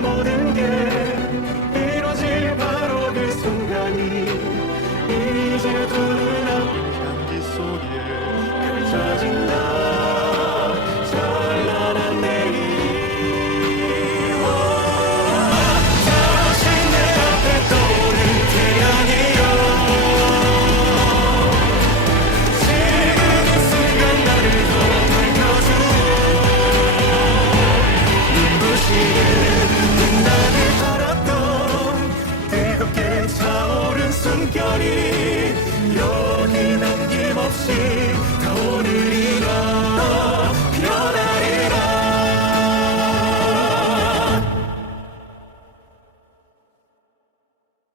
모든 게 이루어질 바로 그 순간이 이제 두